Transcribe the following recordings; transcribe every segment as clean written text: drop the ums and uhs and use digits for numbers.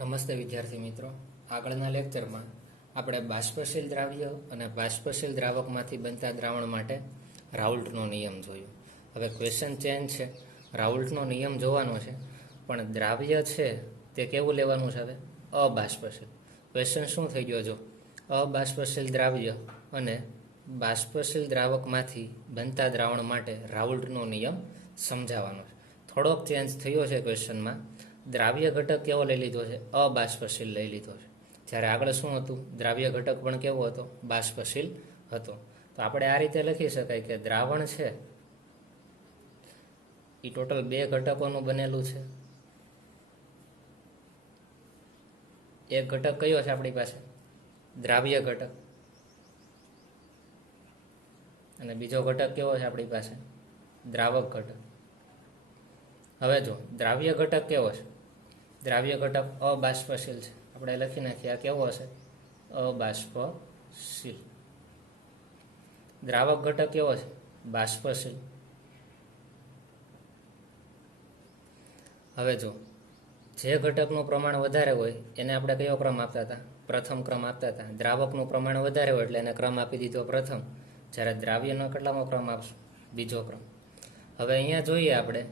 નમસ્તે વિદ્યાર્થી મિત્રો, આગળના લેક્ચરમાં આપણે બાષ્પશીલ દ્રાવ્ય અને બાષ્પશીલ દ્રાવકમાંથી બનતા દ્રાવણ માટે રાઉલ્ટનો નિયમ જોયો. હવે ક્વેશ્ચન ચેન્જ છે, રાઉલ્ટનો નિયમ જોવાનો છે, પણ દ્રાવ્ય છે તે કેવું લેવાનું છે? હવે અબાષ્પશીલ. ક્વેશ્ચન શું થઈ ગયો? જો અબાષ્પશીલ દ્રાવ્ય અને બાષ્પશીલ દ્રાવકમાંથી બનતા દ્રાવણ માટે રાઉલ્ટનો નિયમ સમજાવવાનો છે. થોડોક ચેન્જ થયો છે ક્વેશ્ચનમાં. દ્રાવ્ય ઘટક કેવો લઈ લીધો છે? અબાષ્પશીલ લઈ લીધો છે. જ્યારે આગળ શું હતું? દ્રાવ્ય ઘટક પણ કેવો હતો? બાષ્પશીલ હતો. તો આપણે આ રીતે લખી શકાય કે દ્રાવણ છે એ ટોટલ બે ઘટકોનું બનેલું છે. એક ઘટક કયો છે આપણી પાસે? દ્રાવ્ય ઘટક. અને બીજો ઘટક કેવો છે આપણી પાસે? દ્રાવક ઘટક. હવે જો દ્રાવ્ય ઘટક કેવો છે? દ્રાવ્ય ઘટક અબાષ્પશીલ છે. આપણે લખી નાખીએ આ કેવો હશે? અબાષ્પશીલ. દ્રાવક ઘટક કેવો છે? બાષ્પશીલ. હવે જો જે ઘટકનું પ્રમાણ વધારે હોય એને આપણે કયો ક્રમ આપતા હતા? પ્રથમ ક્રમ આપતા હતા. દ્રાવકનું પ્રમાણ વધારે હોય એટલે એને ક્રમ આપી દીધો પ્રથમ. જ્યારે દ્રાવ્યનો કેટલામો ક્રમ આપશું? બીજો ક્રમ. હવે અહીંયા જોઈએ આપણે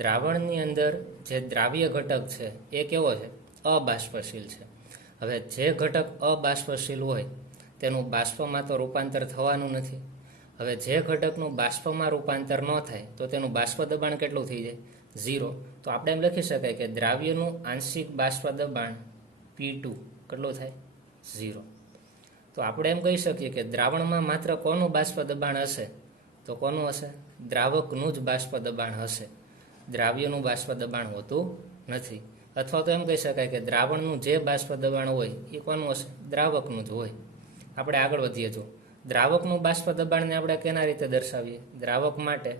દ્રાવણની અંદર જે દ્રાવ્ય ઘટક છે એ કેવો છે? અબાષ્પશીલ છે. હવે જે ઘટક અબાષ્પશીલ હોય તેનું બાષ્પમાં તો રૂપાંતર થવાનું નથી. હવે જે ઘટકનું બાષ્પમાં રૂપાંતર ન થાય તો તેનું બાષ્પ દબાણ કેટલું થઈ જાય? 0. તો આપણે એમ લખી શકાય કે દ્રાવ્યનું આંશિક બાષ્પ દબાણ P2 કેટલું થાય? 0. તો આપણે એમ કહી શકીએ કે દ્રાવણમાં માત્ર કોનું બાષ્પ દબાણ હશે? તો કોનું હશે? દ્રાવકનું જ બાષ્પ દબાણ હશે. દ્રાવ્યનું બાષ્પ દબાણ હોતું નથી. અથવા તો એમ કહી શકાય કે દ્રાવણનું જે બાષ્પ દબાણ હોય એ કોનું હશે? દ્રાવકનું જ હોય. આપણે આગળ વધીએ. જો દ્રાવકનું બાષ્પ દબાણને આપણે કેના રીતે દર્શાવીએ? દ્રાવક માટે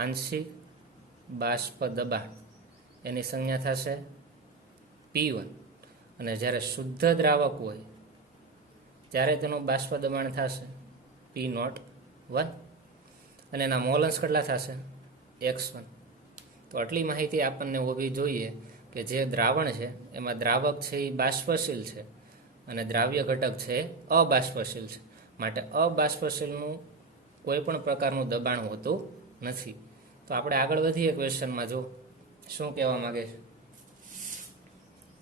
આંશિક બાષ્પ દબાણ એની સંજ્ઞા થશે P1. અને જ્યારે શુદ્ધ દ્રાવક હોય ત્યારે તેનું બાષ્પ દબાણ થશે P01. અને એના મોલન્સ કેટલા થશે? X1. તો આટલી માહિતી આપણને હોવી જોઈએ કે જે દ્રાવણ છે એમાં દ્રાવક છે એ બાષ્પશીલ છે અને દ્રાવ્ય ઘટક છે એ અબાષ્પશીલ છે. માટે અબાષ્પશીલનું કોઈ પણ પ્રકારનું દબાણ હોતું નથી. તો આપણે આગળ વધીએ ક્વેશ્ચનમાં. જો શું કહેવા માંગે છે?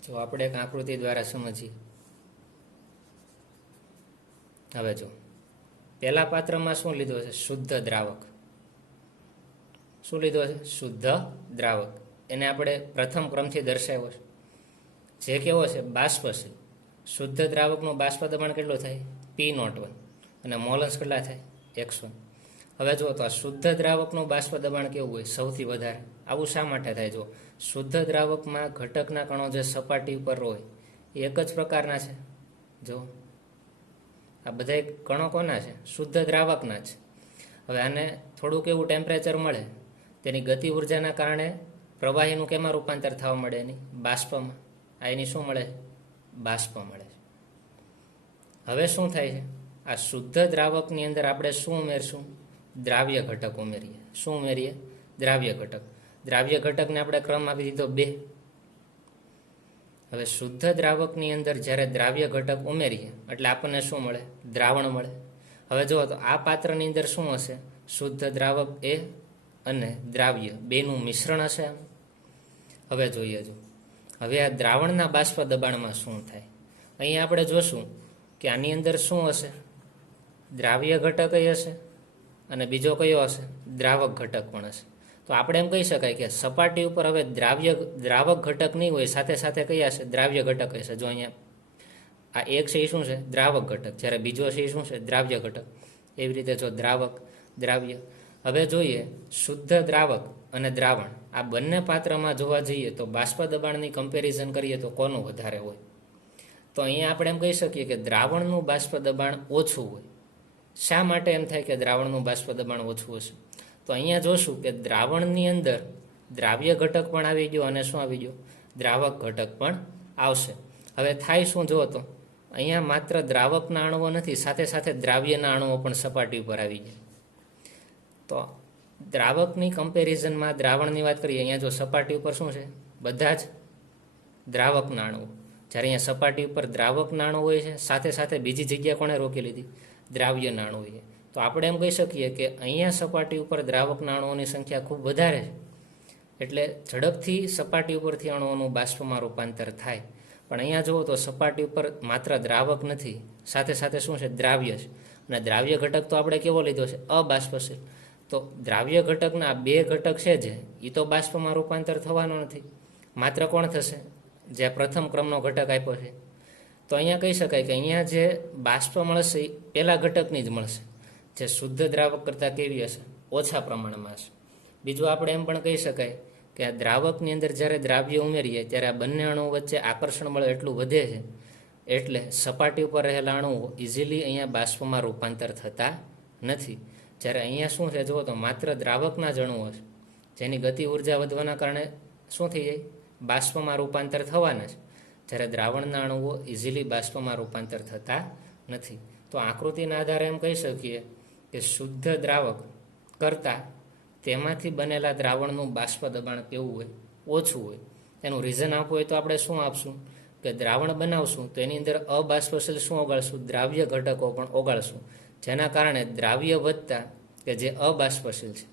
જો આપણે એક આકૃતિ દ્વારા સમજીએ. હવે જો પહેલા પાત્રમાં શું લીધો છે? શુદ્ધ દ્રાવક. શું લીધો છે? શુદ્ધ દ્રાવક. એને આપણે પ્રથમ ક્રમથી દર્શાવ્યો છે. જે કેવો છે? બાષ્પશીલ. શુદ્ધ દ્રાવકનું બાષ્પ દબાણ કેટલું થાય? P01. અને મોલન્સ કેટલા થાય? X1. હવે જો તો આ શુદ્ધ દ્રાવકનું બાષ્પ દબાણ કેવું હોય? સૌથી વધારે. આવું શા માટે થાય? જો શુદ્ધ દ્રાવકમાં ઘટકના કણો જે સપાટી ઉપર હોય એ એક જ પ્રકારના છે. જો આ બધા કણો કોના છે? શુદ્ધ દ્રાવકના છે. હવે આને થોડુંક એવું ટેમ્પરેચર મળે, તેની ગતિ ઉર્જાના કારણે પ્રવાહીનું કેમાં રૂપાંતર થવા મળે? એની બાષ્પમાં. આ એની શું મળે? બાષ્પ મળે છે. હવે શું થાય છે? આ શુદ્ધ દ્રાવકની અંદર આપણે શું ઉમેરશું? દ્રાવ્ય ઘટક ઉમેરીએ. શું ઉમેરીએ? દ્રાવ્ય ઘટક. દ્રાવ્ય ઘટકને આપણે ક્રમ આપી દીધો 2. હવે શુદ્ધ દ્રાવકની અંદર જ્યારે દ્રાવ્ય ઘટક ઉમેરીએ એટલે આપણને શું મળે? દ્રાવણ મળે. હવે જુઓ તો આ પાત્રની અંદર શું હશે? શુદ્ધ દ્રાવક એ અને દ્રાવ્ય બેનું મિશ્રણ હશે. હવે જોઈએ. જો હવે આ દ્રાવણના બાષ્પ દબાણમાં શું થાય? અહીંયા આપણે જોશું કે આની અંદર શું હશે? દ્રાવ્ય ઘટક હશે અને બીજો કયો હશે? દ્રાવક ઘટક પણ હશે. તો આપણે એમ કહી શકાય કે સપાટી ઉપર હવે દ્રાવક ઘટક નહીં હોય, સાથે સાથે કયા હશે? દ્રાવ્ય ઘટક હશે. જો અહીંયા આ એક છે એ શું છે? દ્રાવક ઘટક. જ્યારે બીજો છે એ શું છે? દ્રાવ્ય ઘટક. એવી રીતે જો દ્રાવક, દ્રાવ્ય. હવે જોઈએ શુદ્ધ દ્રાવક અને દ્રાવણ આ બંને પાત્રમાં જોવા જઈએ તો બાષ્પ દબાણની કમ્પેરિઝન કરીએ તો કોનું વધારે હોય? તો અહીંયા આપણે એમ કહી શકીએ કે દ્રાવણનું બાષ્પ દબાણ ઓછું હોય. શા માટે એમ થાય કે દ્રાવણનું બાષ્પ દબાણ ઓછું હશે? તો અહીંયા જોશું કે દ્રાવણની અંદર દ્રાવ્ય ઘટક પણ આવી ગયો અને શું આવી ગયો? દ્રાવક ઘટક પણ આવશે. હવે થાય શું? જુઓ તો અહીંયા માત્ર દ્રાવકના અણુઓ નથી, સાથે સાથે દ્રાવ્યના અણુઓ પણ સપાટી ઉપર આવી જાય. તો દ્રાવકની કમ્પેરિઝનમાં દ્રાવણની વાત કરીએ, અહીંયા જો સપાટી ઉપર શું છે? બધા જ દ્રાવકના અણુઓ. જ્યારે અહીંયા સપાટી ઉપર દ્રાવક નાણું હોય છે, સાથે સાથે બીજી જગ્યા કોણે રોકી લીધી? દ્રાવ્ય નાણું હોય. તો આપણે એમ કહી શકીએ કે અહીંયા સપાટી ઉપર દ્રાવક નાણુઓની સંખ્યા ખૂબ વધારે છે, એટલે ઝડપથી સપાટી ઉપરથી અણુઓનું બાષ્પમાં રૂપાંતર થાય. પણ અહીંયા જુઓ તો સપાટી ઉપર માત્ર દ્રાવક નથી, સાથે સાથે શું છે? દ્રાવ્ય છે. અને દ્રાવ્ય ઘટક તો આપણે કેવો લીધો છે? અબાષ્પશીલ. તો દ્રાવ્ય ઘટકના બે ઘટક છે જે એ તો બાષ્પમાં રૂપાંતર થવાનો નથી, માત્ર કોણ થશે? જે પ્રથમ ક્રમનો ઘટક આપ્યો છે. તો અહીંયા કહી શકાય કે અહીંયા જે બાષ્પ મળશે એ પહેલા ઘટકની જ મળશે, જે શુદ્ધ દ્રાવક કરતાં કેવી હશે? ઓછા પ્રમાણમાં હશે. બીજું આપણે એમ પણ કહી શકાય કે આ દ્રાવકની અંદર જ્યારે દ્રાવ્ય ઉમેરીએ ત્યારે આ બંને અણુઓ વચ્ચે આકર્ષણ બળ એટલું વધે છે, એટલે સપાટી ઉપર રહેલા અણુઓ ઇઝીલી અહીંયા બાષ્પમાં રૂપાંતર થતા નથી. જ્યારે અહીંયા શું છે જુઓ તો માત્ર દ્રાવકના જ અણુઓ છે, જેની ગતિ ઉર્જા વધવાના કારણે શું થઈ જાય? બાષ્પમાં રૂપાંતર થવાના છે. જ્યારે દ્રાવણના અણુઓ ઇઝીલી બાષ્પમાં રૂપાંતર થતા નથી. તો આકૃતિના આધારે એમ કહી શકીએ કે શુદ્ધ દ્રાવક કરતાં તેમાંથી બનેલા દ્રાવણનું બાષ્પ દબાણ કેવું હોય? ઓછું હોય. એનું રીઝન આપવું હોય તો આપણે શું આપશું? કે દ્રાવણ બનાવશું તો એની અંદર અબાષ્પશીલ શું ઓગાળશું? દ્રાવ્ય ઘટકો પણ ઓગાળશું, જેના કારણે દ્રાવ્ય વધતા કે જે અબાષ્પશીલ છે,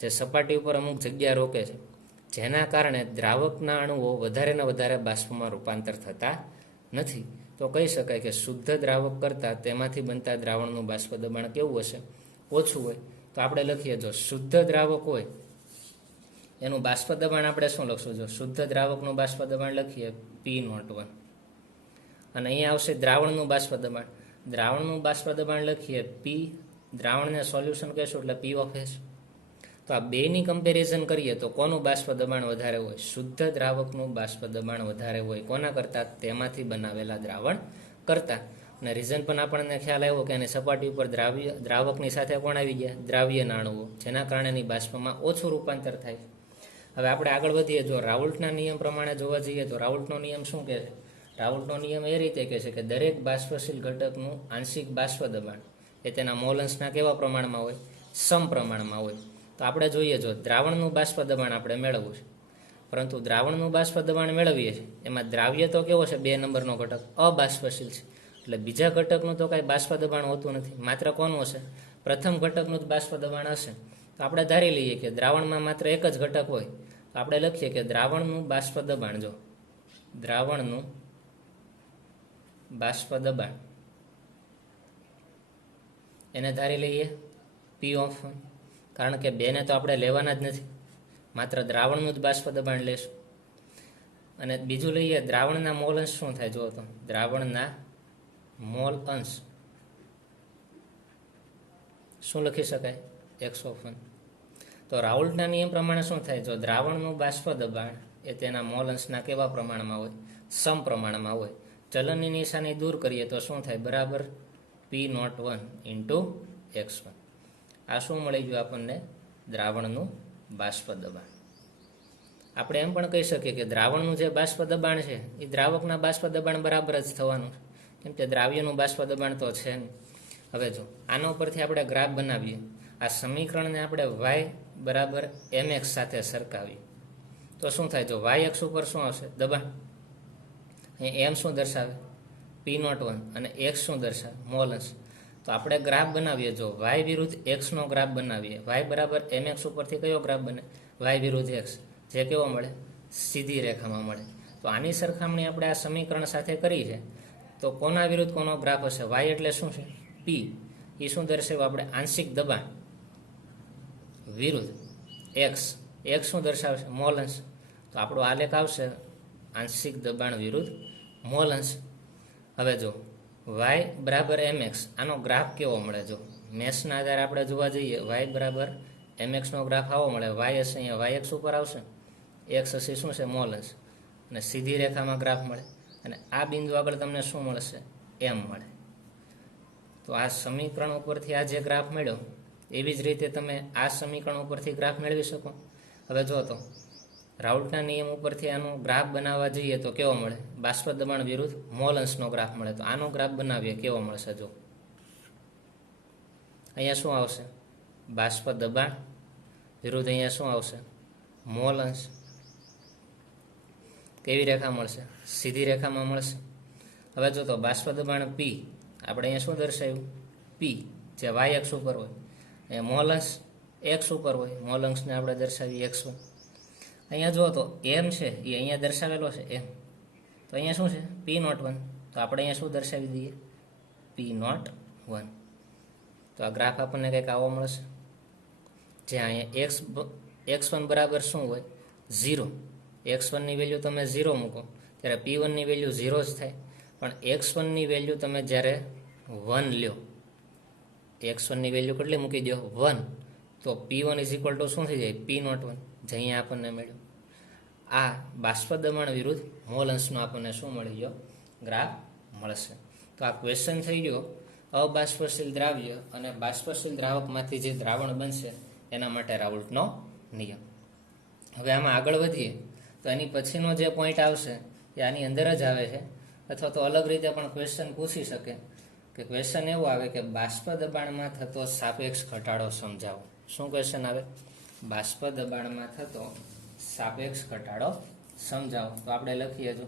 જે સપાટી ઉપર અમુક જગ્યા રોકે છે, જેના કારણે દ્રાવકના અણુઓ વધારે ને વધારે બાષ્પમાં રૂપાંતર થતા નથી. તો કહી શકાય કે શુદ્ધ દ્રાવક કરતાં તેમાંથી બનતા દ્રાવણનું બાષ્પ દબાણ કેવું હશે? ઓછું હોય. તો આપણે લખીએ, જો શુદ્ધ દ્રાવક હોય એનું બાષ્પ દબાણ આપણે શું લખશું? જો શુદ્ધ દ્રાવકનું બાષ્પ દબાણ લખીએ P01, અને અહીંયા આવશે દ્રાવણનું બાષ્પ દબાણ. દ્રાવણનું બાષ્પ દબાણ લખીએ P, દ્રાવણને સોલ્યુશન કહેશું એટલે P ઓફ S. તો આ બેની કમ્પેરિઝન કરીએ તો કોનું બાષ્પ દબાણ વધારે હોય? શુદ્ધ દ્રાવકનું બાષ્પ દબાણ વધારે હોય. કોના કરતાં? તેમાંથી બનાવેલા દ્રાવણ કરતાં. અને રીઝન પણ આપણને ખ્યાલ આવ્યો કે એની સપાટી ઉપર દ્રાવકની સાથે કોણ આવી ગયા? દ્રાવ્ય નાણુઓ, જેના કારણે એની બાષ્પમાં ઓછું રૂપાંતર થાય. હવે આપણે આગળ વધીએ. જો રાઉલ્ટના નિયમ પ્રમાણે જોવા જઈએ તો રાઉલ્ટનો નિયમ શું કહે છે? રાઉલ્ટનો નિયમ એ રીતે કહે છે કે દરેક બાષ્પશીલ ઘટકનું આંશિક બાષ્પ દબાણ એ તેના મોલ અંશના કેવા પ્રમાણમાં હોય? સમપ્રમાણમાં હોય. તો આપણે જોઈએ, જો દ્રાવણનું બાષ્પ દબાણ આપણે મેળવવું છે, પરંતુ દ્રાવણનું બાષ્પ દબાણ મેળવીએ છીએ એમાં દ્રાવ્ય તો કેવો છે? 2 નંબરનો ઘટક અબાષ્પશીલ છે, એટલે બીજા ઘટકનું તો કાંઈ બાષ્પ દબાણ હોતું નથી, માત્ર કોનું હશે? પ્રથમ ઘટકનું જ બાષ્પ દબાણ હશે. તો આપણે ધારી લઈએ કે દ્રાવણમાં માત્ર એક જ ઘટક હોય, તો આપણે લખીએ કે દ્રાવણનું બાષ્પ દબાણ, જો દ્રાવણનું બાષ્પ દબાણ એને ધારી લઈએ P ઓફ 1, કારણ કે બેને તો આપણે લેવાના જ નથી, માત્ર દ્રાવણનું જ બાષ્પ દબાણ લેશું. અને બીજું લઈએ, દ્રાવણના મોલ અંશ શું થાય? જુઓ તો દ્રાવણના મોલ અંશ શું લખી શકાય? X1. તો રાઉલ્ટના નિયમ પ્રમાણે શું થાય? જો દ્રાવણનું બાષ્પ દબાણ એ તેના મોલ અંશના કેવા પ્રમાણમાં હોય? સમપ્રમાણમાં હોય. ચલનની નિશાની દૂર કરીએ તો શું થાય? બરાબર P01 ઇન્ટુ X1. આ શું મળી ગયું આપણને? દ્રાવણનું બાષ્પ દબાણ. આપણે એમ પણ કહી શકીએ કે દ્રાવણનું જે બાષ્પ દબાણ છે એ દ્રાવકના બાષ્પ દબાણ બરાબર જ થવાનું છે, કેમ કે દ્રાવ્યનું બાષ્પ દબાણ તો છે નહીં. હવે જો આના ઉપરથી આપણે ગ્રાફ બનાવીએ, આ સમીકરણને આપણે y બરાબર mx સાથે સરખાવીએ તો શું થાય? જો y અક્ષ ઉપર શું આવશે? દબાણ. અહીં m શું દર્શાવે? P01, અને x શું દર્શાવે? મોલ અંશ. તો આપણે ગ્રાફ બનાવીએ, જો y વિરુદ્ધ x નો ગ્રાફ બનાવીએ, y બરાબર mx ઉપરથી કયો ગ્રાફ બને? y વિરુદ્ધ x, જે કેવો મળે? સીધી રેખામાં મળે. તો આની સરખામણી આપણે આ સમીકરણ સાથે કરી છે, તો કોના વિરુદ્ધ કોનો ગ્રાફ હશે? y એટલે શું છે? P. એ શું દર્શાવ્યું આપણે? આંશિક દબાણ વિરુદ્ધ x. x શું દર્શાવશે? મોલ અંશ. તો આપણો આલેખ આવશે આંશિક દબાણ વિરુદ્ધ મોલ અંશ. હવે જો y બરાબર mx, આનો ગ્રાફ કેવો મળે? જો મેશના આધારે આપણે જોવા જઈએ, y બરાબર mx નો ગ્રાફ આવો મળે. y હશે અહીંયા yx ઉપર આવશે, x હશે શું છે? મોલ અંશ, અને સીધી રેખામાં ગ્રાફ મળે, અને આ બિંદુ આગળ તમને શું મળશે? m મળે. તો આ સમીકરણ ઉપરથી આ જે ગ્રાફ મળ્યો એવી જ રીતે તમે આ સમીકરણ ઉપરથી ગ્રાફ મેળવી શકો. હવે જો તો રાઉલ્ટના નિયમ ઉપરથી આનો ગ્રાફ બનાવવા જઈએ તો કેવો મળે? બાષ્પ દબાણ વિરુદ્ધ મોલ અંશનો ગ્રાફ મળે. તો આનો ગ્રાફ બનાવીએ, કેવો મળશે? જો અહીંયા શું આવશે? બાષ્પ દબાણ વિરુદ્ધ અહીંયા શું આવશે? મોલ અંશ. કેવી રેખા મળશે? સીધી રેખામાં મળશે. હવે જો તો બાષ્પ દબાણ પી આપણે અહીંયા શું દર્શાવ્યું? પી, જે વાય એક્સ ઉપર હોય. અહીંયા મોલંશ એક્સ ઉપર હોય, મોલંશને આપણે દર્શાવીએ x1. અહીંયા જુઓ તો એમ છે એ અહીંયા દર્શાવેલો છે એમ, તો અહીંયા શું છે? P01. તો આપણે અહીંયા શું દર્શાવી દઈએ? P01. તો આ ગ્રાફ આપણને કંઈક આવો મળશે, જે અહીંયા x1 બરાબર શું હોય? 0. x1ની વેલ્યુ તમે 0 મૂકો ત્યારે P1ની વેલ્યુ 0 જ થાય. પણ x1ની વેલ્યુ તમે જ્યારે 1 લ્યો, x1ની વેલ્યુ કેટલી મૂકી દો? 1. તો P1 ઇઝ ઇક્વલ ટુ શું થઈ જાય? P01, જે અહીંયા આપણને મળ્યું. આ બાષ્પ દબાણ વિરુદ્ધ મોલંશનો આપણને શું મળી ગયો? ગ્રાફ મળશે. તો આ ક્વેશ્ચન થઈ ગયો અબાષ્પશીલ દ્રાવ્ય અને બાષ્પશીલ દ્રાવકમાંથી જે દ્રાવણ બનશે એના માટે રાઉલ્ટનો નિયમ. હવે આમાં આગળ વધીએ તો એની પછીનો જે પોઈન્ટ આવશે એ આની અંદર જ આવે છે, અથવા તો અલગ રીતે પણ ક્વેશ્ચન પૂછી શકે કે ક્વેશ્ચન એવું આવે કે બાષ્પ દબાણમાં થતો સાપેક્ષ ઘટાડો સમજાવો. શું ક્વેશ્ચન આવે? બાષ્પ દબાણમાં થતો સાપેક્ષ ઘટાડો સમજાવો. તો આપણે લખીએ જો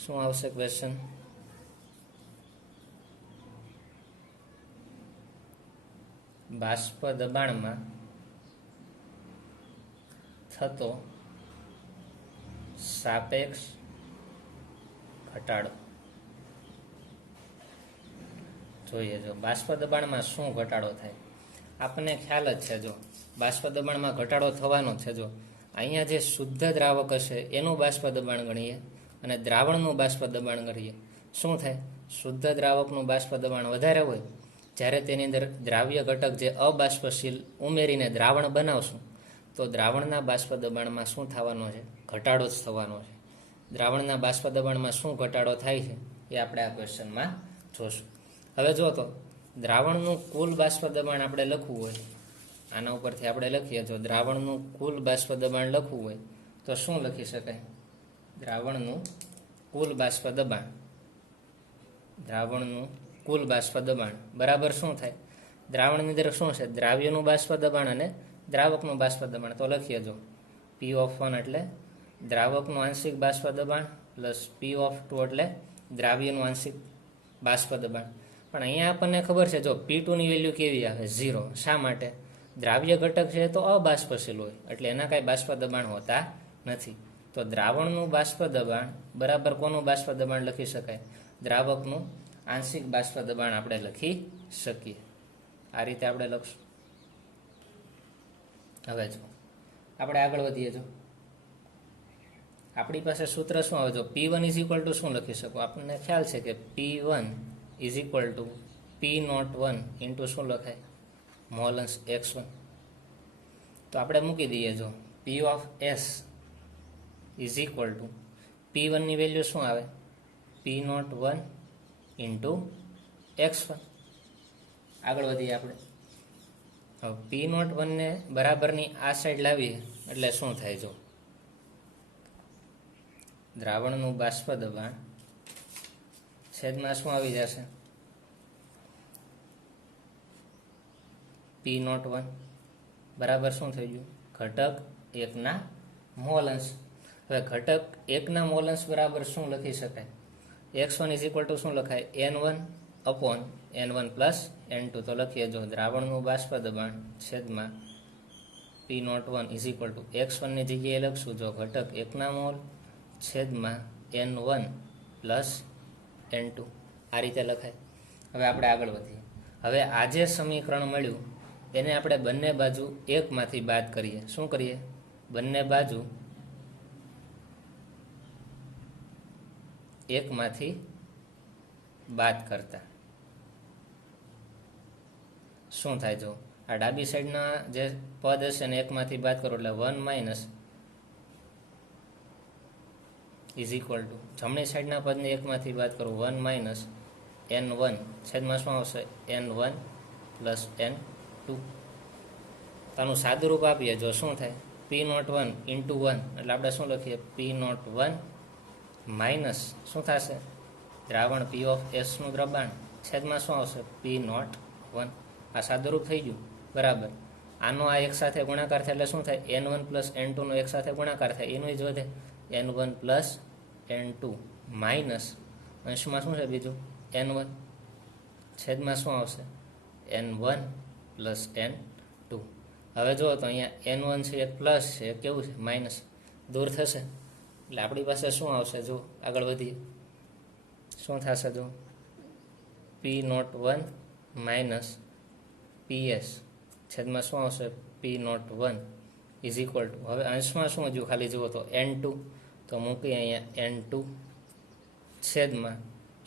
શું આવશે ક્વેશ્ચન. બાષ્પ દબાણમાં થતો સાપેક્ષ ઘટાડો જોઈએ. જો બાષ્પ દબાણમાં શું ઘટાડો થાય આપણને ખ્યાલ જ છે. જો બાષ્પ દબાણમાં ઘટાડો થવાનો છે. જો અહીંયા જે શુદ્ધ દ્રાવક હશે એનું બાષ્પ દબાણ ગણીએ અને દ્રાવણનું બાષ્પ દબાણ ગણીએ. શું થાય? શુદ્ધ દ્રાવકનું બાષ્પ દબાણ વધારે હોય, જ્યારે તેની અંદર દ્રાવ્ય ઘટક જે અબાષ્પશીલ ઉમેરીને દ્રાવણ બનાવશું તો દ્રાવણના બાષ્પ દબાણમાં શું થવાનો છે? ઘટાડો જ થવાનો છે. દ્રાવણના બાષ્પ દબાણમાં શું ઘટાડો થાય છે એ આપણે આ ક્વેશ્ચનમાં જોશું. હવે જો તો દ્રાવણનું કુલ બાષ્પ દબાણ આપણે લખવું હોય, આના ઉપરથી આપણે લખીએ. જો દ્રાવણનું કુલ બાષ્પ દબાણ લખવું હોય તો શું લખી શકાય? દ્રાવણનું કુલ બાષ્પ દબાણ, દ્રાવણનું કુલ બાષ્પ દબાણ બરાબર શું થાય? દ્રાવણની અંદર શું છે? દ્રાવ્યનું બાષ્પ દબાણ અને દ્રાવકનું બાષ્પ દબાણ. તો લખીએ જો P(1) એટલે દ્રાવકનું આંશિક બાષ્પ દબાણ પ્લસ P(2) એટલે દ્રાવ્યનું આંશિક બાષ્પ દબાણ. પણ અહીંયા આપણને ખબર છે જો P2ની વેલ્યુ કેવી આવે? 0. શા માટે? દ્રાવ્ય ઘટક છે તો અબાષ્પશીલ હોય એટલે એના કાંઈ બાષ્પ દબાણ હોતા નથી. તો દ્રાવણનું બાષ્પ દબાણ બરાબર કોનું બાષ્પ દબાણ લખી શકાય? દ્રાવકનું આંશિક બાષ્પ દબાણ આપણે લખી શકીએ. આ રીતે આપણે લખશું. હવે જો આપણે આગળ વધીએ. જો આપણી પાસે સૂત્ર શું આવે? જો P1 ઇઝ ઇક્વલ ટુ શું લખી શકો? આપણને ખ્યાલ છે કે P1 is equal two P01 into શું લખાય? મોલંશ x1. તો આપણે મૂકી દઈએ. જો P of S is equal to P1ની વેલ્યુ શું આવે? P01 into x1. આગળ વધીએ આપણે. હવે P01 ને બરાબરની આ સાઈડ લાવીએ એટલે શું થાય? જો દ્રાવણનું બાષ્પ દબાણ છેદમાં શું આવી જશે? P01 બરાબર શું થઈ ગયું? ઘટક 1ના મોલંશ. હવે ઘટક 1ના મોલંશ બરાબર શું લખી શકાય? x1 ઇઝ ઇક્વલ ટુ શું લખાય? N1 upon N1 plus N2. તો લખીએ જો દ્રાવણનું બાષ્પ દબાણ છેદમાં P01 ઇઝ ઇક્વલ ટુ x1ની જગ્યાએ લખશું જો ઘટક 1ના મોલ છેદમાં N1 પ્લસ N2. આ રીતે લખાય. હવે આપણે આગળ વધીએ. હવે આ જે સમીકરણ મળ્યું એને આપણે બંને બાજુ એકમાંથી બાદ કરીએ. શું કરીએ? બંને બાજુ એકમાંથી બાદ કરતા શું થાય? જો આ ડાબી સાઈડના જે પદ હશે ને એકમાંથી બાદ કરો એટલે 1 માઇનસ ઇઝ ઇક્વલ ટુ જમણી સાઈડના પદને એકમાંથી બાદ કરો 1 માઇનસ N1 છેદમાં શું આવશે? N1 plus N2. આનું સાદું રૂપ આપીએ જો શું થાય? P01 ઇન્ટુ 1 એટલે આપણે શું લખીએ? P01 માઇનસ શું થશે? દ્રાવણ P ઓફ Sનું દ્રબાણ છેદમાં શું આવશે? P01. આ સાદુરૂપ થઈ ગયું બરાબર. આનો આ એક સાથે ગુણાકાર થાય એટલે શું થાય? n1 પ્લસ n2 નો એક સાથે ગુણાકાર થાય એનું જ વધે n1 પ્લસ n2 માઇનસ અંશમાં શું છે બીજું n1 છેદમાં શું આવશે n1 પ્લસ n2. હવે જુઓ તો અહીંયા n1 છે એક પ્લસ છે એક કેવું છે માઇનસ, દૂર થશે એટલે આપણી પાસે શું આવશે? જો આગળ વધીએ શું થશે? જો p01 માઇનસ ps છેદમાં શું આવશે p01 ઇઝ ઇક્વલ ટુ, હવે અંશમાં શું હજુ ખાલી જુઓ તો n2 તો મૂકી અહીંયા n2 છેદમાં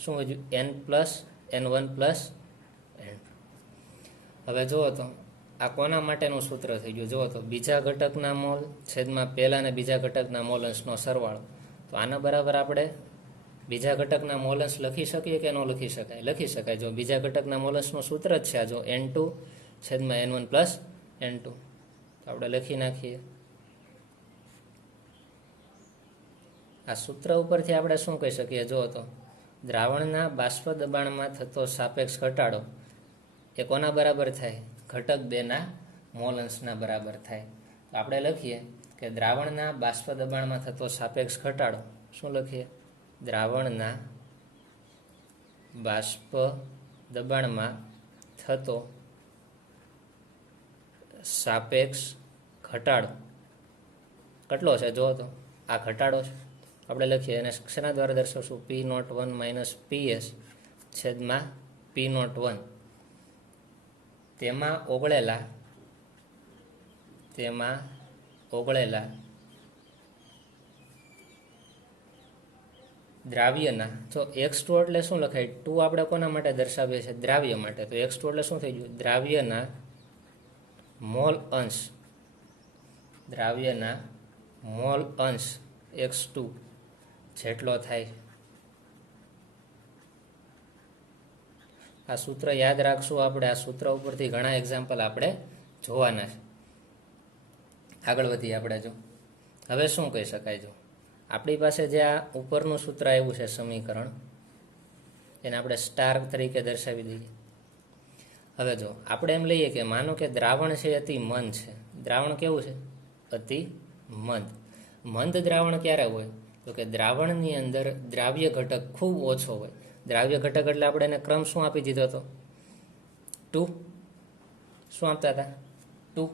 શું હજુ n plus n1 plus n2. હવે જુઓ તો આ કોના માટેનું સૂત્ર થઈ ગયું? જુઓ તો બીજા ઘટકના મોલ છેદમાં પહેલા અને બીજા ઘટકના મોલ અંશનો સરવાળો. તો આના બરાબર આપણે બીજા ઘટકના મોલ અંશ લખી શકીએ કે ન લખી શકાય? લખી શકાય. જો બીજા ઘટકના મોલ અંશનું સૂત્ર જ છે આ, જો n2 છેદમાં n1 પ્લસ n2. તો આપણે લખી નાખીએ. આ સૂત્ર ઉપરથી આપણે શું કહી શકીએ? જુઓ તો દ્રાવણના બાષ્પ દબાણમાં થતો સાપેક્ષ ઘટાડો એ કોના બરાબર થાય? ઘટક 2 ના મોલ અંશના બરાબર થાય. તો આપણે લખીએ કે દ્રાવણના બાષ્પ દબાણમાં થતો સાપેક્ષ ઘટાડો, શું લખીએ? દ્રાવણના બાષ્પ દબાણમાં થતો સાપેક્ષ ઘટાડો કેટલો છે? જુઓ તો આ ઘટાડો છે, આપણે લખીએ એને શેના દ્વારા દર્શાવશું? p01 માઇનસ ps છેદમાં p01 તેમાં ઓગળેલા દ્રાવ્યના, જો x2 એટલે શું લખાય? 2 આપણે કોના માટે દર્શાવીએ છીએ? દ્રાવ્ય માટે. તો x2 એટલે શું થઈ ગયું? દ્રાવ્યના મોલ અંશ, દ્રાવ્યના મોલ અંશ x2 જેટલો થાય. આ સૂત્ર યાદ રાખશું આપણે. આ સૂત્ર ઉપરથી ઘણા એક્ઝામ્પલ આપણે જોવાના છે. આગળ વધીએ આપણે. જો હવે શું કહી શકાય? જો આપણી પાસે જે આ ઉપરનું સૂત્ર આવ્યું છે સમીકરણ, એને આપણે સ્ટાર તરીકે દર્શાવી દઈએ. હવે જો આપણે એમ લઈએ કે માનો કે દ્રાવણ છે અતિ મંદ છે. દ્રાવણ કેવું છે? અતિ મંદ. મંદ દ્રાવણ ક્યારે હોય? તો કે દ્રાવણની અંદર દ્રાવ્ય ઘટક ખૂબ ઓછો હોય. દ્રાવ્ય ઘટક એટલે આપણે એને ક્રમ શું આપી દીધો હતો? 2. શું આપતા હતા? 2.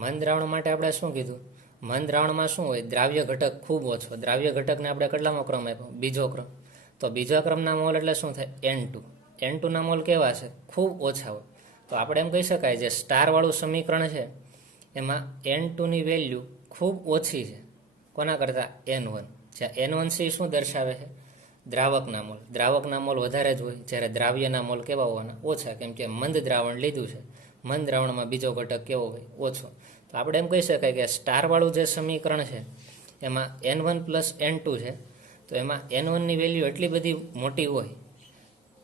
મંદ દ્રાવણ માટે આપણે શું કીધું? મંદ દ્રાવણમાં શું હોય? દ્રાવ્ય ઘટક ખૂબ ઓછો. દ્રાવ્ય ઘટકને આપણે કેટલામો ક્રમ આપ્યો? બીજો ક્રમ. તો બીજા ક્રમના મોલ એટલે શું થાય? n2. n2 ના મોલ કેવા છે? ખૂબ ઓછા હોય. તો આપણે એમ કહી શકાય જે સ્ટારવાળું સમીકરણ છે એમાં n2 ની વેલ્યુ ખૂબ ઓછી છે કોના કરતાં? n1. જ્યાં n1 છે શું દર્શાવે છે? દ્રાવકના મોલ. દ્રાવકના મોલ વધારે જ હોય, જ્યારે દ્રાવ્યના મોલ કેવા હોવાના? ઓછા, કેમ કે મંદ દ્રાવણ લીધું છે. મંદ દ્રાવણમાં બીજો ઘટક કેવો હોય? ઓછો. તો આપણે એમ કહી શકાય કે સ્ટારવાળું જે સમીકરણ છે એમાં n1 પ્લસ n2 છે. તો એમાં n1ની વેલ્યુ એટલી બધી મોટી હોય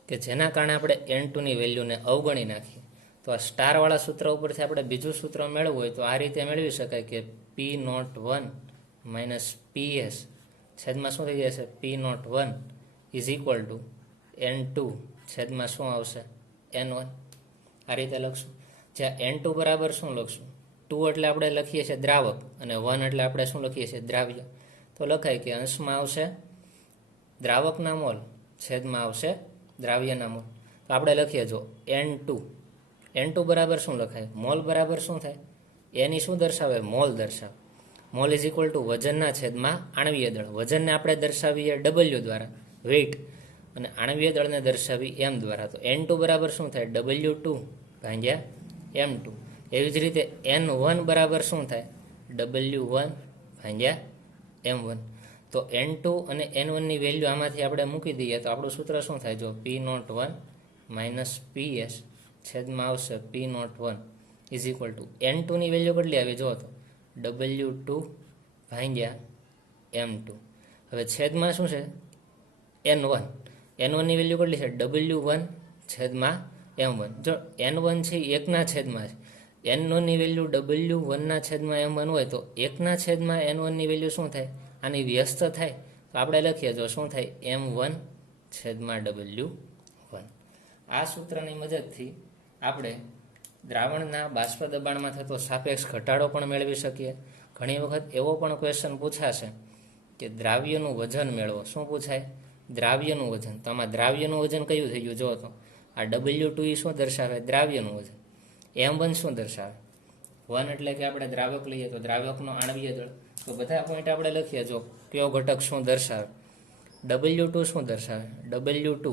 કે જેના કારણે આપણે n2ની વેલ્યુને અવગણી નાખીએ. તો આ સ્ટારવાળા સૂત્ર ઉપરથી આપણે બીજું સૂત્ર મેળવવું હોય તો આ રીતે મેળવી શકાય કે p01 માઇનસ ps છેદમાં શું થઈ જશે? p01 is equal two n2 છેદમાં શું આવશે? n1. આ રીતે લખશું. જ્યાં n2 બરાબર શું લખશું? 2 એટલે આપણે લખીએ છીએ દ્રાવક અને 1 એટલે આપણે શું લખીએ છીએ? દ્રાવ્ય. તો લખાય કે અંશમાં આવશે દ્રાવકના મોલ છેદમાં આવશે દ્રાવ્યના મોલ. તો આપણે લખીએ જો n2 બરાબર શું લખાય? મોલ બરાબર શું થાય? એની શું દર્શાવે? મોલ દર્શાવે. મોલ ઇઝ ઇક્વલ ટુ વજનના છેદમાં આણવીય દળ. વજનને આપણે દર્શાવીએ w દ્વારા, વેઇટ, અને આણવીય દળને દર્શાવી m દ્વારા. તો n2 બરાબર શું થાય? w2 ભાગ્યા m2. એવી જ રીતે n1 બરાબર શું થાય? w1 ભાગ્યા m1. તો n2 અને n1 ની વેલ્યુ આમાંથી આપણે મૂકી દઈએ તો આપણું સૂત્ર શું થાય? જો p01 માઇનસ ps છેદમાં આવશે p01 is equal two n2 ની વેલ્યુ કેટલી આવી? જો તો w2 ભાગ્યા m2. હવે છેદમાં શું છે? n1 ની વેલ્યુ કેટલી છે? w1 છેદમાં m1. જો n1 છે એકના છેદમાં છે, n1 ની વેલ્યુ w1 ના છેદમાં m1 હોય તો એકના છેદમાં n1 ની વેલ્યુ શું થાય? આની વ્યસ્ત થાય. તો આપણે લખીએ જો શું થાય? m1 છેદમાં w1. આ સૂત્રની મદદથી આપણે દ્રાવણના બાષ્પ દબાણમાં થતો સાપેક્ષ ઘટાડો પણ મેળવી શકીએ. ઘણી વખત એવો પણ ક્વેશ્ચન પૂછાશે કે દ્રાવ્યનું વજન મેળવો. શું પૂછાય? દ્રાવ્યનું વજન. તો આમાં દ્રાવ્યનું વજન કયું થઈ ગયું? જો તો આ W2 એ શું દર્શાવે? દ્રાવ્યનું વજન. M1 શું દર્શાવે? 1 એટલે કે આપણે દ્રાવક લઈએ તો દ્રાવકનો આણ્વીય દળ. તો બધા પોઈન્ટ આપણે લખીએ. જો કયો ઘટક શું દર્શાવે? W2 શું દર્શાવે? W2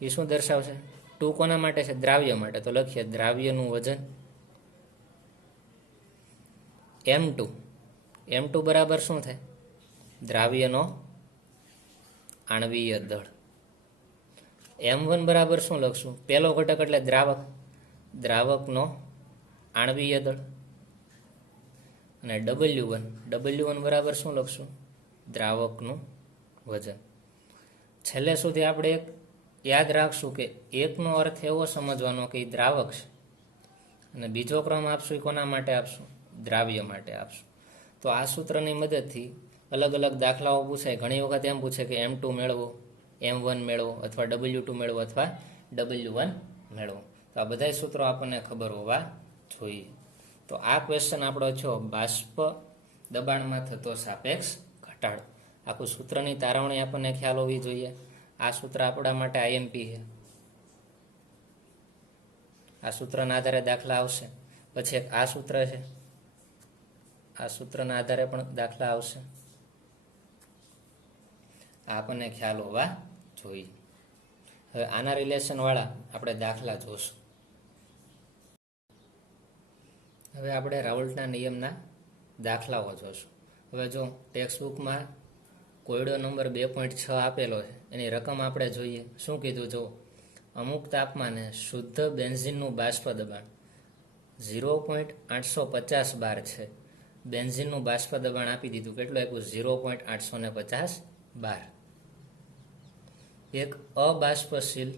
એ શું દર્શાવશે? 2 કોના માટે છે? દ્રાવ્ય માટે. તો લખીએ દ્રાવ્યનું વજન. M2 બરાબર શું થાય? દ્રાવ્યનો આણ્વીય દળ. M1 બરાબર શું લખશું? પહેલો ઘટક એટલે દ્રાવક, દ્રાવકનો આણ્વીય દળ. અને W1 બરાબર શું લખશું? દ્રાવકનું વજન. છેલ્લે સુધી આપણે એક યાદ રાખશું કે એકનો અર્થ એવો સમજવાનો કે દ્રાવક છે, અને બીજો ક્રમ આપશું એ કોના માટે આપશું? દ્રાવ્ય માટે આપશું. તો આ સૂત્રની મદદથી અલગ અલગ દાખલાઓ પૂછાય. ઘણી વખત એમ પૂછે કે M2 મેળવો, M1 મેળવો, અથવા W2 મેળવો, અથવા W1 મેળવો. તો આ બધા સૂત્રો આપણને ખબર હોવા જોઈએ. તો આ ક્વેશ્ચન આપણો છો બાષ્પ દબાણમાં થતો સાપેક્ષ ઘટાડો. આખું સૂત્રની તારવણી આપણને ખ્યાલ હોવી જોઈએ. આ સૂત્ર આપણા માટે IMP છે. આ સૂત્રના આધારે દાખલા આવશે. પછી એક આ સૂત્ર છે, આ સૂત્રના આધારે પણ દાખલા આવશે. આ આપણને ખ્યાલ હોવા જોઈએ. હવે આના રિલેશન વાળા આપણે દાખલા જોશું. હવે આપણે રાઉલ્ટના નિયમના દાખલાઓ જોશું. હવે જો ટેક્સ્ટબુકમાં કોયડો નંબર 2.6 આપેલો છે, એની રકમ આપણે જોઈએ. શું કીધું? જો અમુક તાપમાને શુદ્ધ બેન્ઝિનનું બાષ્પ દબાણ 0.850 બાર છે. બેન્ઝિનનું બાષ્પ દબાણ આપી દીધું. કેટલું આપ્યું? 0.850 બાર. એક અબાષ્પશીલ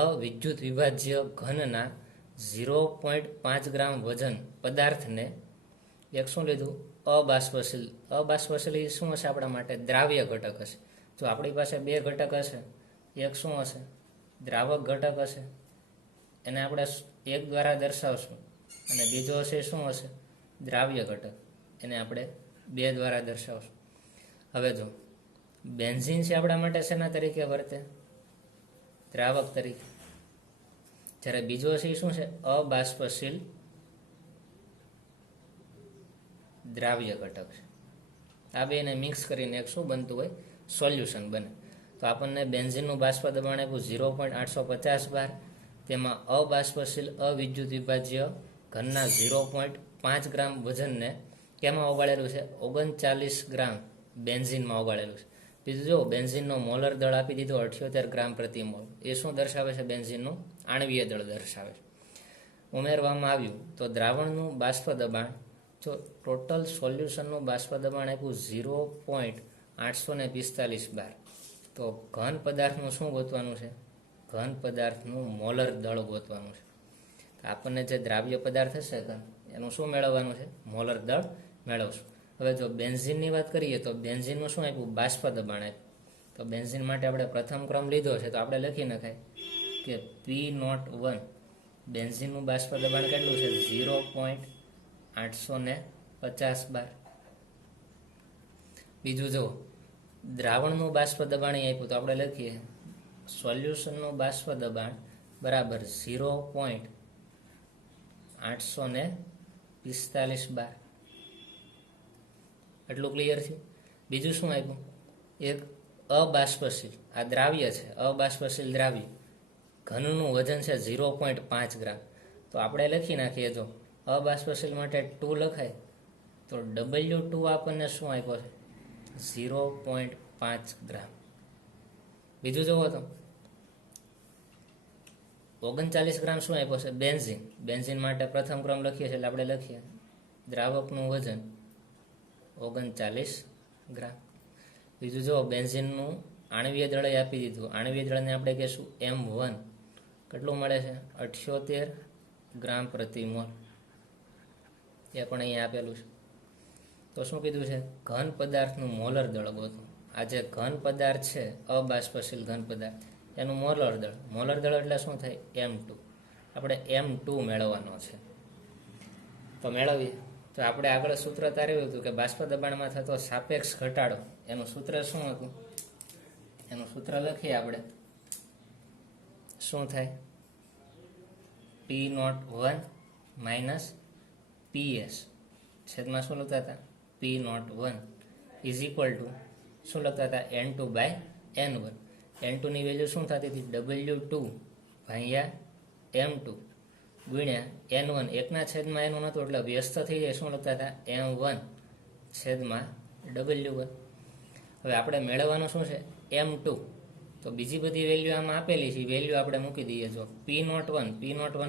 અવિદ્યુત વિભાજ્ય ઘનના 0.5 ગ્રામ વજન પદાર્થને એક શું લીધું? અબાષ્પશીલ. અબાષ્પશીલ એ શું હશે આપણા માટે? દ્રાવ્ય ઘટક હશે. જો આપણી પાસે બે ઘટક હશે, એક શું હશે? દ્રાવક ઘટક હશે, એને આપણે 1 દ્વારા દર્શાવશું, અને બીજો હશે શું હશે? દ્રાવ્ય ઘટક, એને આપણે 2 દ્વારા દર્શાવશું. હવે જો બેન્ઝીન છે આપણા માટે શેના તરીકે વર્તે? દ્રાવક તરીકે. જ્યારે બીજો છે એ શું છે? અબાષ્પશીલ દ્રાવ્ય ઘટક છે. આ બેને મિક્સ કરીને એક શું બનતું હોય? સોલ્યુશન બને. તો આપણને બેન્ઝીનનું બાષ્પ દબાણ આપ્યું 0.850 બાર. તેમાં અબાષ્પશીલ અવિદ્યુત વિભાજ્ય ઘનના 0.5 ગ્રામ વજનને કેમાં ઓગાળેલું છે? 39 ગ્રામ બેન્ઝીનમાં ઓગાળેલું છે. બીજું જો બેન્ઝીનનો મોલર દળ આપી દીધો 78 ગ્રામ પ્રતિ મોલ. એ શું દર્શાવે છે? બેન્ઝીનનું આણ્વીય દળ દર્શાવે છે. ઉમેરવામાં આવ્યું તો દ્રાવણનું બાષ્પ દબાણ, જો ટોટલ સોલ્યુશનનું બાષ્પ દબાણ આપ્યું 0.845 બાર. તો ઘન પદાર્થનું શું ગોતવાનું છે? ઘન પદાર્થનું મોલર દળ ગોતવાનું છે. આપણને જે દ્રાવ્ય પદાર્થ હશે એનું શું મેળવવાનું છે? મોલર દળ મેળવશું. હવે જો બેન્ઝીનની વાત કરીએ તો બેન્ઝીનનું શું આપ્યું? બાષ્પ દબાણ આપ્યું. તો બેન્ઝીન માટે આપણે પ્રથમ ક્રમ લીધો છે, તો આપણે લખી નખાય કે P01 બેન્ઝીનનું બાષ્પ દબાણ કેટલું છે? 0.850 બાર. બીજું જો દ્રાવણનું બાષ્પ દબાણ આપ્યું, તો આપણે લખીએ સોલ્યુશનનું બાષ્પ દબાણ બરાબર 0.845 બાર. એટલું ક્લિયર છે? બીજું શું આપ્યું? એક અબાષ્પશીલ, આ દ્રાવ્ય છે, અબાષ્પશીલ દ્રાવ્ય, ઘનનું વજન છે 0.5 ગ્રામ. તો આપણે લખી નાખીએ, જો અબાષ્પશીલ માટે 2 લખાય તો W2 આપણને શું આપ્યો છે? 0.5 ગ્રામ. બીજું જોવો તો 39 ગ્રામ શું આપ્યો છે? બેન્ઝીન. બેન્ઝીન માટે પ્રથમ ક્રમ લખીએ છીએ, એટલે આપણે લખીએ દ્રાવકનું વજન 39 ગ્રામ. બીજું જો બેન્ઝીનનું આણ્વીય દળે આપી દીધું. આણ્વીય દળને આપણે કહીશું M1. કેટલું મળે છે? 78 ગ્રામ પ્રતિ મોલ. એ પણ અહીંયા આપેલું છે. તો શું કીધું છે? ઘન પદાર્થનું મોલર દળ ગોતો. આ જે ઘન પદાર્થ છે, અબાષ્પશીલ ઘન પદાર્થ, એનું મોલર દળ. મોલર દળ એટલે શું થાય? M2. આપણે M2 મેળવવાનો છે. તો મેળવીએ. તો આપણે આગળ સૂત્ર તાર્યું હતું કે બાષ્પ દબાણમાં થતો સાપેક્ષ ઘટાડો, એનું સૂત્ર શું હતું? એનું સૂત્ર લખીએ આપણે. શું થાય? P01 માઇનસ PS છેદમાં શું લખતા હતા? P01 ઇઝ ઇક્વલ ટુ શું લખતા હતા? N2 by N1. N2 ની વેલ્યુ શું થતી હતી? W2 ભાગ્યા M2 ગુણ્યા N1. એકના છેદમાં એનું નહોતું એટલે વ્યસ્ત થઈ જાય. શું લખતા હતા? M1 છેદમાં W1. હવે આપણે મેળવવાનું શું છે? M2. તો બીજી બધી વેલ્યુ આમાં આપેલી છે, વેલ્યુ આપણે મૂકી દઈએ. જો P01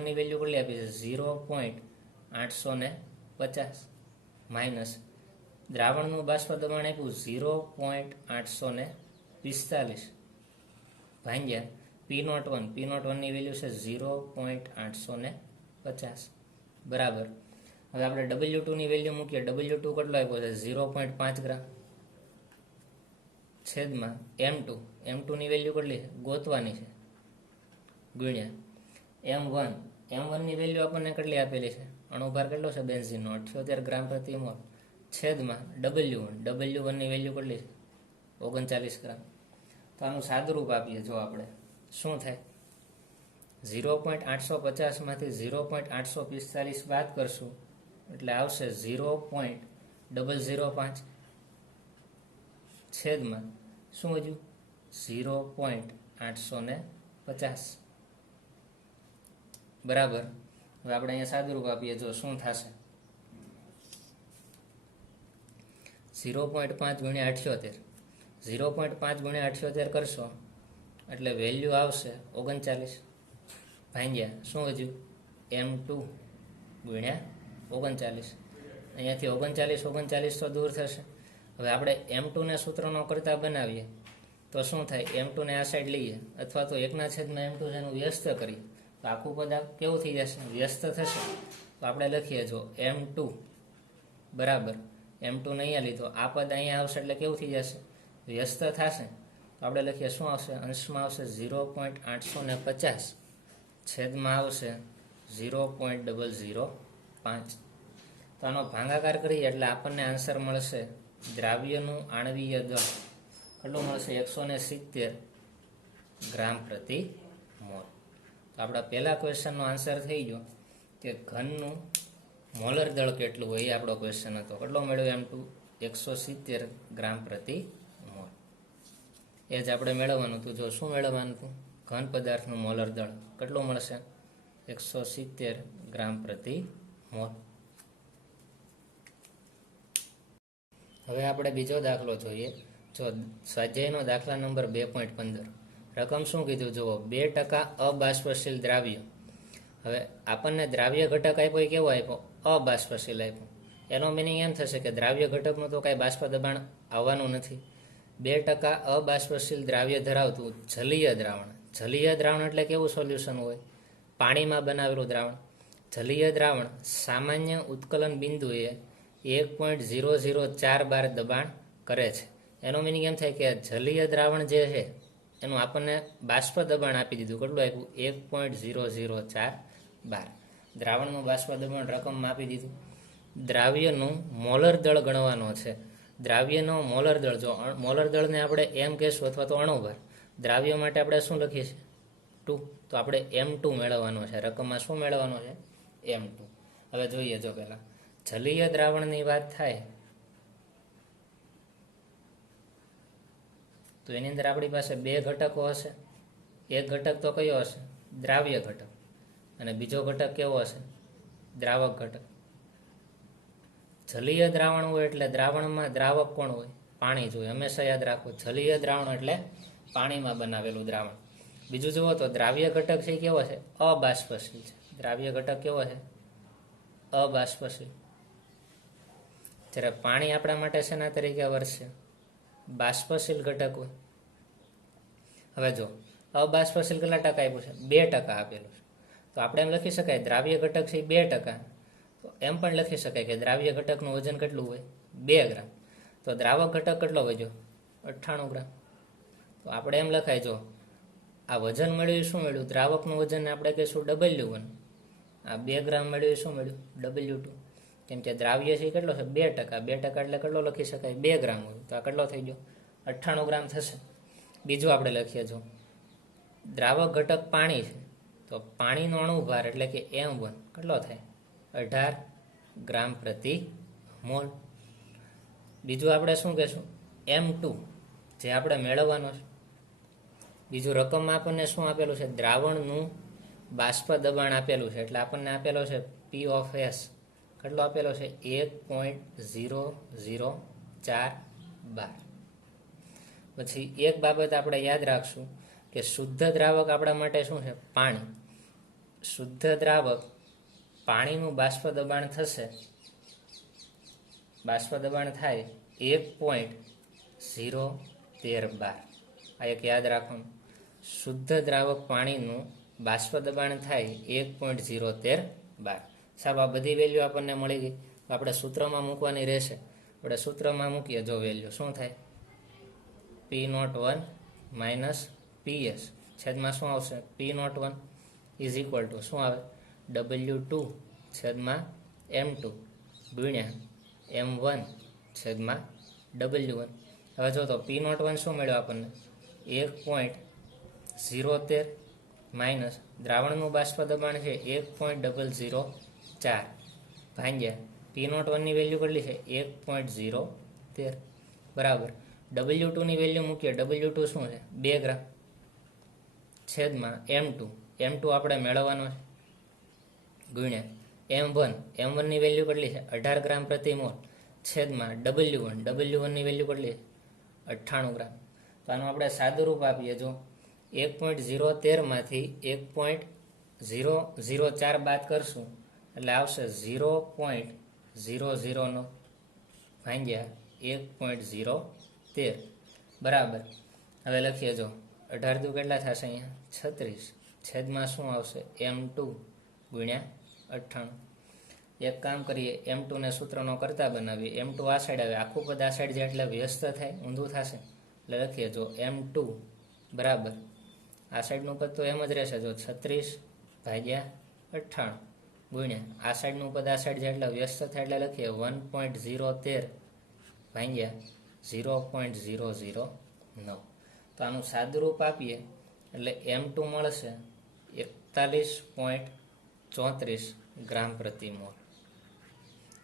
ની વેલ્યુ કેટલી આપી છે? 0.850 માઇનસ દ્રાવણનું બાષ્પ દબાણ આપ્યું 0.845 ભાગ્યા P01 ની વેલ્યુ છે 0.850 બરાબર. હવે આપણે W2 ની વેલ્યુ મૂકીએ. W2 કેટલો આપ્યો છે? 0.5 ગ્રામ છેદમાં M2 ની વેલ્યુ કેટલી છે? ગોતવાની છે ગુણ્યા M1 ની વેલ્યુ આપણને કેટલી આપેલી છે? અણુભાર કેટલો છે બેન્ઝીનનો? 78 ગ્રામ પ્રતિ મોલ છેદમાં W1 ની વેલ્યુ કેટલી છે? 39 ગ્રામ. તો આનું સાદુરૂપ આપીએ. જો આપણે શું થાય? 0.850 માંથી 0.845 બાદ કરશું એટલે આવશે 0.005 છેદમાં શું હજુ? 0.850 બરાબર. હવે આપણે અહીંયા સાદુરૂપ આપીએ. જો શું થશે? 0.5 ગુણ્યા 78. 0.5 ગુણ્યા 78 કરશો એટલે વેલ્યુ આવશે 39 ભાગ્યા શું હજુ? M2 ગુણ્યા 39. અહીંયાથી 39 તો દૂર થશે. હવે આપણે M2 ને સૂત્રનો કરતા બનાવીએ તો શું થાય? M2 ને આ સાઈડ લઈએ અથવા તો એકના છેદમાં M2 જેનું વ્યસ્ત કરીએ તો આખું પદ કેવું થઈ જશે? વ્યસ્ત થશે. તો આપણે લખીએ. જો M2 બરાબર M2 ને અહીંયા લીધો, આ પદ અહીંયા આવશે એટલે કેવું થઈ જશે? વ્યસ્ત થશે. તો આપણે લખીએ શું આવશે? અંશમાં આવશે 0.850 છેદમાં આવશે 0.005. તો આનો ભાગાકાર કરીએ એટલે આપણને આન્સર મળશે દ્રાવ્યનું આણવીય દળ કેટલું મળશે? 170 ગ્રામ પ્રતિ મોલ. તો આપણા પહેલા ક્વેશ્ચનનો આન્સર થઈ ગયો કે ઘનનું મોલર દળ કેટલું હોય એ આપણો ક્વેશ્ચન હતો. કેટલો મેળવ્યો? M2 170 ગ્રામ પ્રતિ મોલ. એ જ આપણે મેળવવાનું હતું. જો શું મેળવવાનું હતું? ઘન પદાર્થનું મોલર દળ કેટલું મળશે? 170 ગ્રામ પ્રતિ મોલ. હવે આપણે બીજો દાખલો જોઈએ. જો સ્વાધ્યાયનો દાખલા નંબર 2.15. રકમ શું કીધું જુઓ? 2% અબાષ્પશીલ દ્રાવ્ય. હવે આપણને દ્રાવ્ય ઘટક આપ્યો એ કેવો આપ્યો? અબાષ્પશીલ આપ્યો. એનો મિનિંગ એમ થશે કે દ્રાવ્ય ઘટકનું તો કાંઈ બાષ્પ દબાણ આવવાનું નથી. 2% અબાષ્પશીલ દ્રાવ્ય ધરાવતું જલીય દ્રાવણ. જલીય દ્રાવણ એટલે કેવું સોલ્યુશન હોય? પાણીમાં બનાવેલું દ્રાવણ. જલીય દ્રાવણ સામાન્ય ઉત્કલન બિંદુએ 1.004 બાર દબાણ કરે છે. એનો મિનિંગ એમ થાય કે જલીય દ્રાવણ જે છે એનું આપણને બાષ્પ દબાણ આપી દીધું. કેટલું આપ્યું? 1.004 બાર. દ્રાવણનું બાષ્પ દબાણ રકમમાં આપી દીધું. દ્રાવ્યનું મોલર દળ ગણવાનો છે. દ્રાવ્યનો મોલર દળ, જો મોલર દળને આપણે એમ કહેશું અથવા તો અણુભાર. દ્રાવ્ય માટે આપણે શું લખીએ છીએ? 2. તો આપણે M2 મેળવવાનો છે. રકમમાં શું મેળવવાનો છે? M2. હવે જોઈએ. જો પહેલા જલીય દ્રાવણની વાત થાય તો એની અંદર આપણી પાસે બે ઘટકો હશે. એક ઘટક તો કયો હશે? દ્રાવ્ય ઘટક. અને બીજો ઘટક કેવો હશે? દ્રાવક ઘટક. જલીય દ્રાવણ હોય એટલે દ્રાવણમાં દ્રાવક કોણ હોય? પાણી જોઈએ. હંમેશા યાદ રાખો, જલીય દ્રાવણ એટલે પાણીમાં બનાવેલું દ્રાવણ. બીજું જુઓ તો દ્રાવ્ય ઘટક છે એ કેવો છે? અબાષ્પશીલ છે. દ્રાવ્ય ઘટક કેવો છે? અબાષ્પશીલ. જ્યારે પાણી આપણા માટે શેના તરીકે વર્તશે? બાષ્પશીલ ઘટક હોય. હવે જો અબાષ્પશીલ કેટલા ટકા આપ્યું છે? 2% આપેલું છે. તો આપણે એમ લખી શકાય દ્રાવ્ય ઘટક છે 2%. તો એમ પણ લખી શકાય કે દ્રાવ્ય ઘટકનું વજન કેટલું હોય? 2 ગ્રામ. તો દ્રાવક ઘટક કેટલો વધ્યો? 98 ગ્રામ. તો આપણે એમ લખાય, જો આ વજન મળ્યું શું મળ્યું? દ્રાવકનું વજન આપણે કહીશું W1 આ 2 ગ્રામ મળ્યું એ શું મળ્યું? W2. કેમ કે દ્રાવ્ય છે એ કેટલો છે? 2%. 2% એટલે કેટલો લખી શકાય? 2 ગ્રામ હોય તો આ કેટલો થઈ ગયો? 98 ગ્રામ થશે. બીજું આપણે લખીએ, જો દ્રાવક ઘટક પાણી છે તો પાણીનો અણુભાર એટલે કે M1 કેટલો થાય? 18 ગ્રામ પ્રતિ મોલ. બીજું આપણે શું કહેશું? M2 જે આપણે મેળવવાનો છે. બીજું રકમમાં આપણને શું આપેલું છે? દ્રાવણનું બાષ્પ દબાણ આપેલું છે, એટલે આપણને આપેલો છે P of S કેટલો આપેલો છે? 1.004 બાર. પછી એક બાબત આપણે યાદ રાખશું કે શુદ્ધ દ્રાવક આપણા માટે શું છે? પાણી. શુદ્ધ દ્રાવક પાણીનું બાષ્પ દબાણ થશે, બાષ્પ દબાણ થાય 1.013 બાર. આ એક યાદ રાખવાનું. શુદ્ધ દ્રાવક પાણીનું બાષ્પ દબાણ થાય 1.013 બાર. સાહેબ આ બધી વેલ્યુ આપણને મળી ગઈ. આપણે સૂત્રમાં મૂકવાની રહેશે. આપણે સૂત્રમાં મૂકીએ, જો વેલ્યુ શું થાય? P01 માઇનસ PS છેદમાં શું આવશે? P01 ઇઝ ઇક્વલ ટુ શું આવે? W2 છેદમાં M2 ગુણ્યા M1 છેદમાં W1. હવે જો તો P01 શું મળ્યો આપણને? 1.013 માઇનસ દ્રાવણનું બાષ્પ દબાણ છે 1.004 ભાગ્યા P01 ની વેલ્યુ કેટલી છે? 1.013 બરાબર. W2 ની વેલ્યુ મૂકીએ. W2 શું છે? 2 ગ્રામ છેદમાં M2 આપણે મેળવવાનો છે ગુણ્યા M1 ની વેલ્યુ કેટલી છે? 18 ગ્રામ પ્રતિ મોલ છેદમાં W1 ની વેલ્યુ કેટલી છે? 98 ગ્રામ. તો આનું આપણે સાદું રૂપ આપીએ, જો 1.013 માંથી 1.004 બાદ કરશું એટલે આવશે 0.00 ભાગ્યા 1.013 બરાબર. હવે લખીએ, જો 18 દુ કેટલા થશે? અહીંયા 36 છેદમાં શું આવશે? M2 ગુણ્યા 98. એક કામ કરીએ, M2 ને સૂત્રનો કરતા બનાવીએ. M2 આ સાઈડ આવે, આખું પદ આ સાઈડ જાય એટલે વ્યસ્ત થાય, ઊંધું થશે. એટલે લખીએ, જો M2 બરાબર આ સાઈડનું પદ તો એમ જ રહેશે, જો 36 ભાગ્યા 98 ગુણ્યા આ સાઈડનું પદ આ સાઈડ જાય એટલે વ્યસ્ત થાય, એટલે લખીએ 1.013 ભાગ્યા 0.009. તો આનું સાદુરૂપ આપીએ એટલે M2 મળશે 41.34 ગ્રામ પ્રતિ મોલ.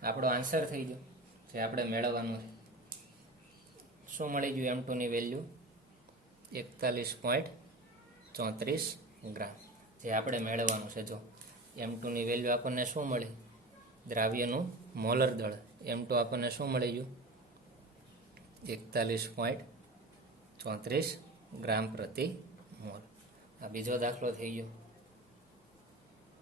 આપણો આન્સર થઈ ગયો જે આપણે મેળવવાનું છે. શું મળી ગયું? M2 ની વેલ્યુ 41.34 ગ્રામ જે આપણે મેળવવાનું છે. જો M2 ની વેલ્યુ આપણને શું મળી? દ્રાવ્યનું મોલર દળ M2 આપણને શું મળી ગયું? 41.34 ગ્રામ પ્રતિ મોલ. આ બીજો દાખલો થઈ ગયો.